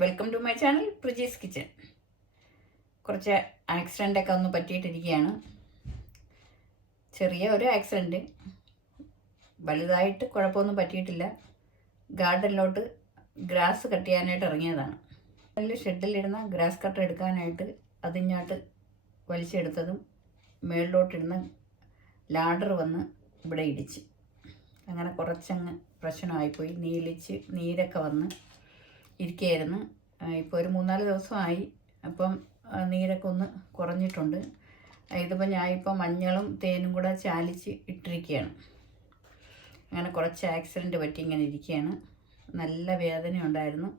Welcome to my channel Priji's kitchen കുറച്ച് accident ഒക്കെ ഒന്ന് പറ്റിയിട്ടിരിക്കുകയാണ്. ചെറിയ ഒരു ആക്സിഡന്റ് വലുതായിട്ട് കുഴപ്പമൊന്നും പറ്റിയിട്ടില്ല. ഗാർഡനിലോട്ട് ഗ്രാസ് കട്ട് ചെയ്യാനായിട്ട് ഇറങ്ങിയതാണ്. അതിൽ ഷെഡിലിടുന്ന ഗ്രാസ് കട്ടർ എടുക്കാനായിട്ട് അതിഞ്ഞാട്ട് വലിച്ചെടുത്തതും മേളിലോട്ടിരുന്ന ലാഡർ വന്ന് ഇവിടെ ഇടിച്ച്. അങ്ങനെ കുറച്ചങ്ങ് പ്രശ്നമായിപ്പോയി. നീലിച്ച് നീരൊക്കെ വന്ന് ഇരിക്കുകയായിരുന്നു ഇപ്പോൾ ഒരു മൂന്നാൽ ദിവസമായി. അപ്പം നീരൊക്കെ ഒന്ന് കുറഞ്ഞിട്ടുണ്ട്. ഇതിപ്പോൾ ഞാൻ ഇപ്പോൾ മഞ്ഞളും തേനും കൂടെ ചാലിച്ച് ഇട്ടിരിക്കുകയാണ്. അങ്ങനെ കുറച്ച് ആക്സിഡന്റ് പറ്റി ഇങ്ങനെ ഇരിക്കുകയാണ്. നല്ല വേദന ഉണ്ടായിരുന്നു.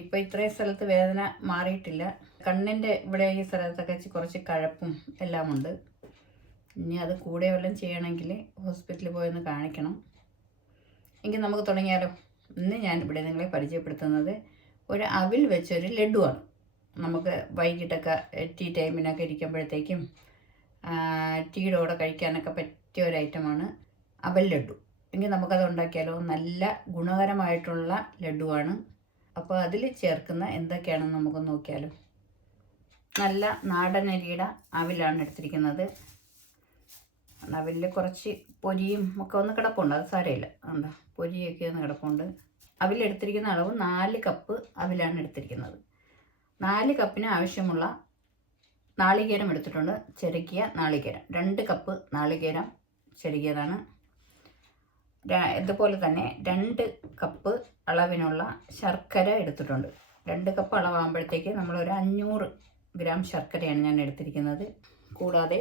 ഇപ്പോൾ ഇത്രയും സ്ഥലത്ത് വേദന മാറിയിട്ടില്ല. കണ്ണിന്റെ ഇവിടെ ഈ സ്ഥലത്തൊക്കെ കുറച്ച് കഴപ്പും എല്ലാം ഉണ്ട് ഇനി അത് കൂടെ വല്ലതും ചെയ്യണമെങ്കിൽ ഹോസ്പിറ്റലിൽ പോയി ഒന്ന് കാണിക്കണം. എങ്കിൽ നമുക്ക് തുടങ്ങിയാലോ? ഇന്ന് ഞാൻ ഇവിടെ നിങ്ങളെ പരിചയപ്പെടുത്തുന്നത് ഒരു അവിൽ വെച്ചൊരു ലഡുവാണ്. നമുക്ക് വൈകിട്ടൊക്കെ ടീ ടൈമിനൊക്കെ ഇരിക്കുമ്പോഴത്തേക്കും ടീയുടെ കൂടെ കഴിക്കാനൊക്കെ പറ്റിയ ഒരു ഐറ്റമാണ് അവൽ ലഡു. എങ്കിൽ നമുക്കത് ഉണ്ടാക്കിയാലോ? നല്ല ഗുണകരമായിട്ടുള്ള ലഡുവാണ്. അപ്പോൾ അതിൽ ചേർക്കുന്ന എന്തൊക്കെയാണെന്ന് നമുക്ക് നോക്കിയാലോ? നല്ല നാടൻ നാടനരിയുടെ അവിലാണ് എടുത്തിരിക്കുന്നത്. അവലിൽ കുറച്ച് പൊരിയും ഒക്കെ ഒന്ന് കിടപ്പുണ്ട് അത് സാരമില്ല. എന്താ പൊരിയൊക്കെ ഒന്ന് കിടപ്പുണ്ട്. അവിലെടുത്തിരിക്കുന്ന അളവ് നാല് കപ്പ് അവിലാണ് എടുത്തിരിക്കുന്നത്. നാല് കപ്പിന് ആവശ്യമുള്ള നാളികേരം എടുത്തിട്ടുണ്ട് ചെറുക്കിയ നാളികേരം. രണ്ട് കപ്പ് നാളികേരം ചെറുക്കിയതാണ് ഇതുപോലെ തന്നെ രണ്ട് കപ്പ് അളവിനുള്ള ശർക്കര എടുത്തിട്ടുണ്ട്. രണ്ട് കപ്പ് അളവാകുമ്പോഴത്തേക്ക് നമ്മളൊരു അഞ്ഞൂറ് ഗ്രാം ശർക്കരയാണ് ഞാൻ എടുത്തിരിക്കുന്നത്. കൂടാതെ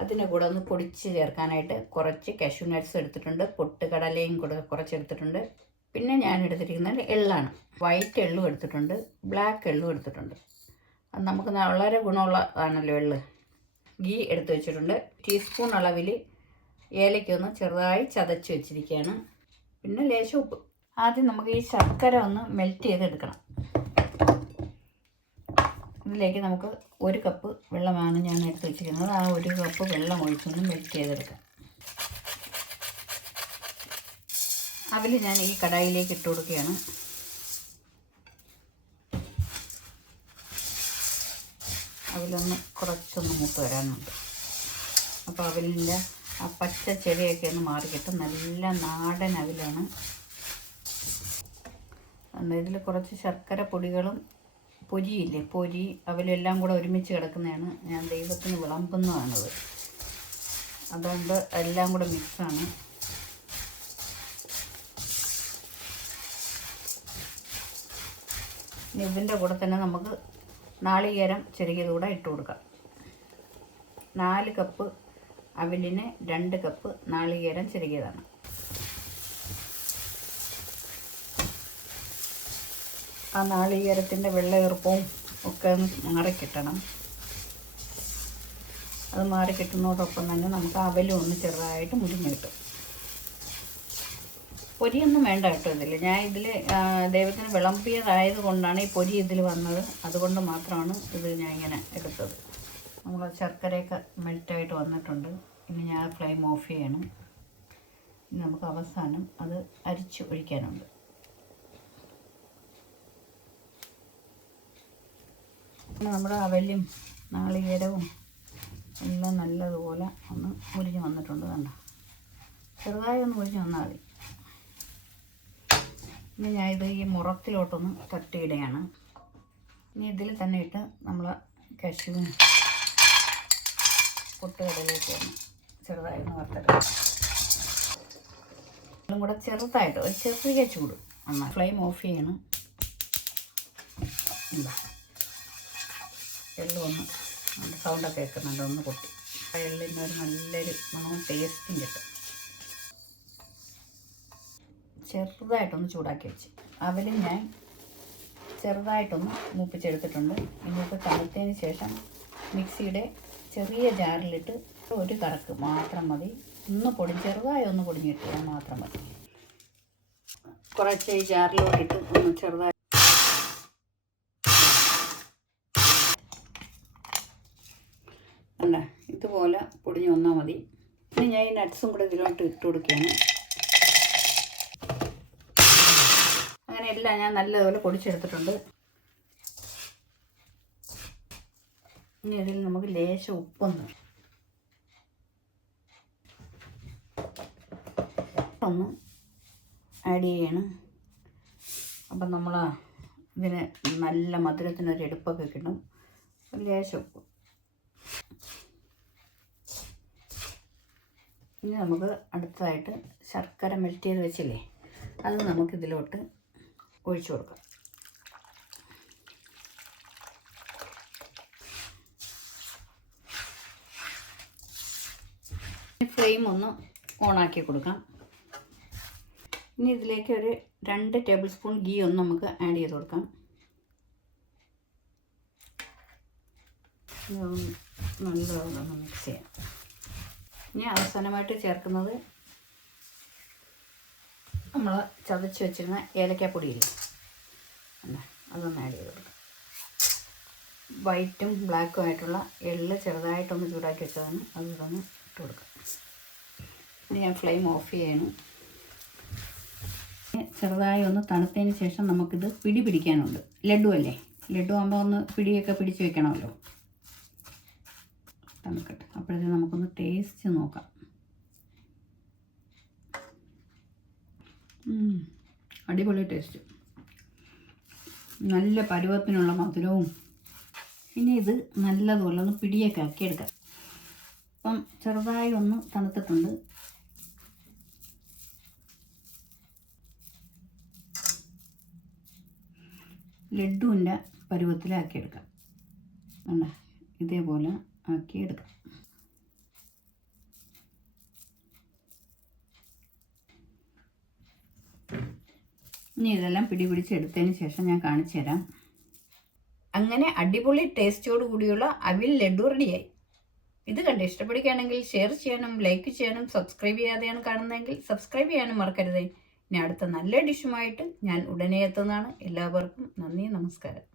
അതിന്റെ കൂടെ ഒന്ന് പൊടിച്ച് ചേർക്കാനായിട്ട് കുറച്ച് കശു നട്ട്സ് എടുത്തിട്ടുണ്ട് പൊട്ടുകടലയും കൂടെ കുറച്ച് എടുത്തിട്ടുണ്ട്. പിന്നെ ഞാൻ എടുത്തിരിക്കുന്നത് എള്ളാണ്. വൈറ്റ് എള്ളും എടുത്തിട്ടുണ്ട് ബ്ലാക്ക് എള്ളും എടുത്തിട്ടുണ്ട്. അത് നമുക്ക് വളരെ ഗുണമുള്ളതാണല്ലോ എള്ള്. ഗീ എടുത്ത് വെച്ചിട്ടുണ്ട്. ടീസ്പൂൺ അളവിൽ ഏലയ്ക്കൊന്ന് ചെറുതായി ചതച്ച് വെച്ചിരിക്കുകയാണ്. പിന്നെ ലേശം ഉപ്പ്. ആദ്യം നമുക്ക് ഈ ശർക്കര ഒന്ന് മെൽറ്റ് ചെയ്തെടുക്കണം. ഇതിലേക്ക് നമുക്ക് ഒരു കപ്പ് വെള്ളമാണ് ഞാൻ എടുത്ത് വെച്ചിരിക്കുന്നത്. ആ ഒരു കപ്പ് വെള്ളം ഒഴിച്ചൊന്ന് മെൽറ്റ് ചെയ്തെടുക്കാം. അതിൽ ഞാൻ ഈ കടായിലേക്ക് ഇട്ട് കൊടുക്കുകയാണ്. അതിലൊന്ന് കുറച്ചൊന്ന് മൂത്ത് വരാനുണ്ട്. അപ്പോൾ അവലിന്റെ ആ പച്ച ചെവിയൊക്കെ ഒന്ന് മാറിക്കിട്ടും നല്ല നാടൻ അവിലാണ് ഇതിൽ കുറച്ച് ശർക്കര പൊടികളും പൊരിയില്ലേ? പൊരി അവലെല്ലാം കൂടെ ഒരുമിച്ച് കിടക്കുന്നതാണ്. ഞാൻ ദൈവത്തിന് വിളമ്പുന്നതാണത്. അതുകൊണ്ട് എല്ലാം കൂടെ മിക്സാണ്. ഇതിന്റെ കൂടെ തന്നെ നമുക്ക് നാളികേരം ചെറിയത് കൂടെ ഇട്ട് കൊടുക്കാം. നാല് കപ്പ് അവലിന് രണ്ട് കപ്പ് നാളികേരം ചെറുകിയതാണ് ആ നാളികേരത്തിന്റെ വെള്ള ഈർപ്പവും ഒക്കെ മാറിക്കിട്ടണം. അത് മാറിക്കിട്ടുന്നതോടൊപ്പം തന്നെ നമുക്ക് അവലും ഒന്ന് ചെറുതായിട്ട് മുരിഞ്ഞ് കിട്ടും പൊരിയൊന്നും വേണ്ട കേട്ടോ ഇതിൽ ഞാൻ ഇതിൽ ദൈവത്തിന് വിളമ്പിയതായത് കൊണ്ടാണ് ഈ പൊരി ഇതിൽ വന്നത്. അതുകൊണ്ട് മാത്രമാണ് ഇത് ഞാൻ ഇങ്ങനെ എടുത്തത്. നമ്മൾ ശർക്കരയൊക്കെ മെൽറ്റായിട്ട് വന്നിട്ടുണ്ട്. ഇനി ഞാൻ ഫ്ലെയിം ഓഫ് ചെയ്യണം. ഇനി നമുക്ക് അവസാനം അത് അരിച്ച് ഒഴിക്കാനുണ്ട്. നമ്മുടെ അവലും നാളികേരവും എല്ലാം നല്ലതുപോലെ ഒന്ന് മുരിഞ്ഞ് വന്നിട്ടുണ്ട് കണ്ട? ചെറുതായി ഒന്ന് മുരിഞ്ഞ് വന്നാൽ മതി. ഇനി ഞാൻ ഇത് ഈ മുറത്തിലോട്ടൊന്ന് തട്ടിയിടുകയാണ്. ഇനി ഇതിൽ തന്നെ ഇട്ട് നമ്മൾ കശുവും പൊട്ടുകടലേക്ക് ചെറുതായി ഒന്ന് വറുത്തെടുക്കാം ഇതും കൂടെ ചെറുതായിട്ട് ഒരു ചെറിയ ചൂട് ഫ്ലെയിം ഓഫ് ചെയ്യണം. എന്താ എള്ളും അതിന്റെ സൗണ്ടൊക്കെ കേൾക്കുന്നുണ്ട് ഒന്ന് പൊട്ടി. ആ ഒരു നല്ലൊരു മണവും ടേസ്റ്റും കിട്ടും. ചെറുതായിട്ടൊന്ന് ചൂടാക്കി വെച്ച്. അവലും ഞാൻ ചെറുതായിട്ടൊന്ന് മൂപ്പിച്ചെടുത്തിട്ടുണ്ട്. ഇനിയിപ്പോൾ തണുത്തതിന് ശേഷം മിക്സിയുടെ ചെറിയ ജാറിലിട്ട് ഒരു കറക്ക് മാത്രം മതി. ഒന്ന് പൊടി ചെറുതായി ഒന്ന് പൊടിഞ്ഞിട്ട് മാത്രം മതി. കുറച്ച് ഈ ജാറിലോട്ടിട്ട് ഒന്ന് ചെറുതായി അല്ല ഇതുപോലെ പൊടിഞ്ഞ് വന്നാൽ മതി. ഇനി ഞാൻ ഈ നട്ട്സും കൂടെ ഇതിലോട്ട് ഇട്ട് കൊടുക്കുകയാണ്. അങ്ങനെ എല്ലാം ഞാൻ നല്ലതുപോലെ പൊടിച്ചെടുത്തിട്ടുണ്ട്. ഇനി ഇതിൽ നമുക്ക് ലേശം ഉപ്പൊന്ന് ഒന്ന് ആഡ് ചെയ്യണം. അപ്പം നമ്മൾ ഇതിന് നല്ല മധുരത്തിനൊരു എടുപ്പൊക്കെ കിട്ടും. ലേശം ഉപ്പ്. ഇനി നമുക്ക് അടുത്തതായിട്ട് ശർക്കര മെൽറ്റ് ചെയ്ത് വെച്ചില്ലേ അത് നമുക്കിതിലോട്ട് ഒഴിച്ചു കൊടുക്കാം. ഫ്ലെയിം ഒന്ന് ഓണാക്കി കൊടുക്കാം. ഇനി ഇതിലേക്ക് ഒരു രണ്ട് ടേബിൾ സ്പൂൺ ഗീ ഒന്ന് നമുക്ക് ആഡ് ചെയ്ത് കൊടുക്കാം. നല്ലതാണ് മിക്സ് ചെയ്യാം. ഇനി അവസാനമായിട്ട് ചേർക്കുന്നത് നമ്മൾ ചതച്ച് വെച്ചിരുന്ന ഏലക്കാപ്പൊടിയില്ലേ? അതൊന്ന് ആഡ് ചെയ്ത് കൊടുക്കാം. വൈറ്റും ബ്ലാക്കും ആയിട്ടുള്ള എള്ള് ചെറുതായിട്ടൊന്ന് ചൂടാക്കി വെച്ചതാണ്. അത് ഇതൊന്ന് ഇട്ട് കൊടുക്കാം. ഇനി ഞാൻ ഫ്ലെയിം ഓഫ് ചെയ്യണം. ചെറുതായി ഒന്ന് തണുത്തതിന് ശേഷം നമുക്കിത് പിടി പിടിക്കാനുണ്ട്. ലഡു അല്ലേ? ലഡു ആകുമ്പോൾ ഒന്ന് പിടിയൊക്കെ പിടിച്ച് വെക്കണമല്ലോ. തണുക്കട്ടെ അപ്പോഴത്തേക്ക് നമുക്കൊന്ന് ടേസ്റ്റ് നോക്കാം. അടിപൊളി ടേസ്റ്റ് നല്ല പരുവത്തിനുള്ള മധുരവും. പിന്നെ ഇത് നല്ലതുപോലെ ഒന്ന് പിടിയൊക്കെ ആക്കിയെടുക്കാം. അപ്പം ചെറുതായി ഒന്ന് തണുത്തിട്ടുണ്ട്. ലഡുവിന്റെ പരുവത്തിലാക്കിയെടുക്കാം. കണ്ടോ? ഇതേപോലെ ആക്കിയെടുക്കാം. ഇനി ഇതെല്ലാം പിടി പിടിച്ചെടുത്തതിന് ശേഷം ഞാൻ കാണിച്ചു തരാം. അങ്ങനെ അടിപൊളി ടേസ്റ്റോട് കൂടിയുള്ള അവിൽ ലഡു റെഡിയായി. ഇത് കണ്ട് ഇഷ്ടപ്പെടുകയാണെങ്കിൽ ഷെയർ ചെയ്യാനും ലൈക്ക് ചെയ്യാനും സബ്സ്ക്രൈബ് ചെയ്യാതെയാണ് കാണുന്നതെങ്കിൽ സബ്സ്ക്രൈബ് ചെയ്യാനും മറക്കരുത്. ഇനി അടുത്ത നല്ല ഡിഷുമായിട്ട് ഞാൻ ഉടനെ എത്തുന്നതാണ്. എല്ലാവർക്കും നന്ദി നമസ്കാരം.